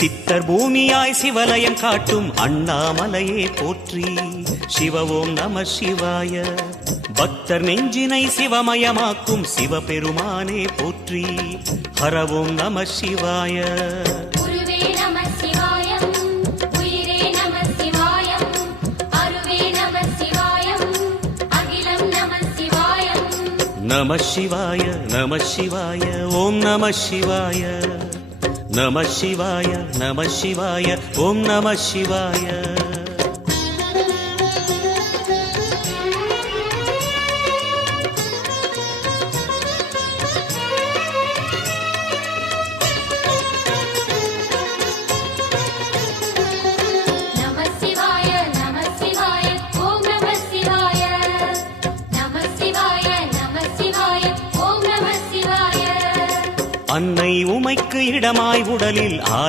சித்தர் பூமியாய் சிவலயம் காட்டும் அண்ணாமலையே போற்றி. சிவ ஓம் நம சிவாய. பக்தர் நெஞ்சினை சிவமயமாக்கும் சிவபெருமானே போற்றி. ஹர ஓம் நம சிவாய. நம சிவாய நம சிவாய ஓம் நம சிவாய. நம சிவாய நம சிவாய ஓம் நம சிவாய. அன்னை உமைக்கு இடமாய் உடலில் ஆல